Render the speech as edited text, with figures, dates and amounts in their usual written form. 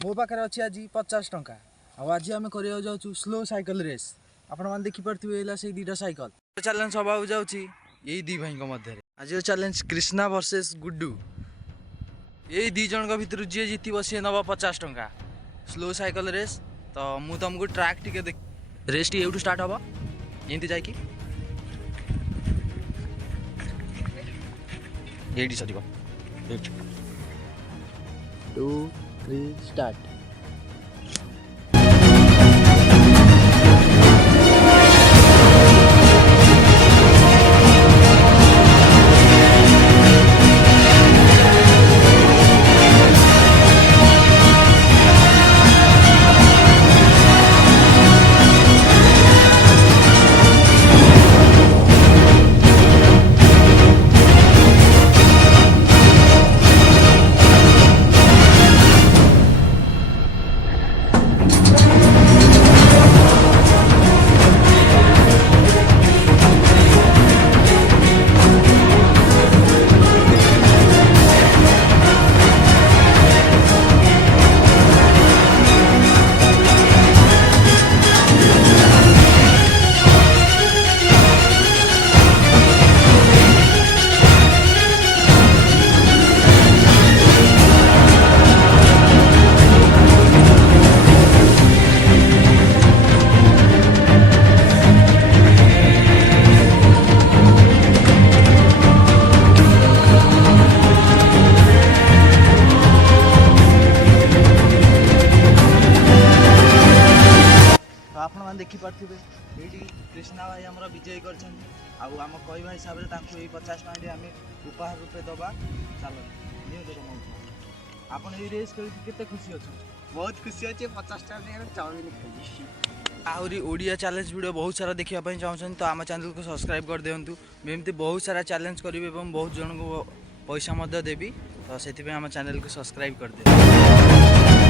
मो पाखे अच्छी आज 50 टंका आज आम कर जाऊँ स्लो साइकिल रेस आपण मैंने देखिपे से दुटा साइकिल चैलेंज हवा जाऊँगी यही दी भाई मध्य आज चैलेंज कृष्णा वर्सेस गुड्डू यही दी जन भर जी जीत सी नब 50 टंका स्लो साइकिल रेस तो मुझे तुमको ट्रैक टी देख रेस टी यूँ स्टार्ट हम ये जाकि ये सर 2 3 स्टार्ट देखिपे ये कृष्णा भाई आम विजयी कर आम कहवा हिसाब से 50 टଙ୍କା आम उपहार रूपे दबा चलो आप रेस करते खुशी अच्छा बहुत खुशी अच्छे 50 टଙ୍କା चाउमिन खाई आहरी ओडिया चैलेंज वीडियो बहुत सारा देखा चाहते तो आम चैनल को सब्सक्राइब कर दिंतु एमती बहुत सारा चैलेंज करी बहुत जन को पैसा देवी तो से आम चैनल को सब्सक्राइब कर दे।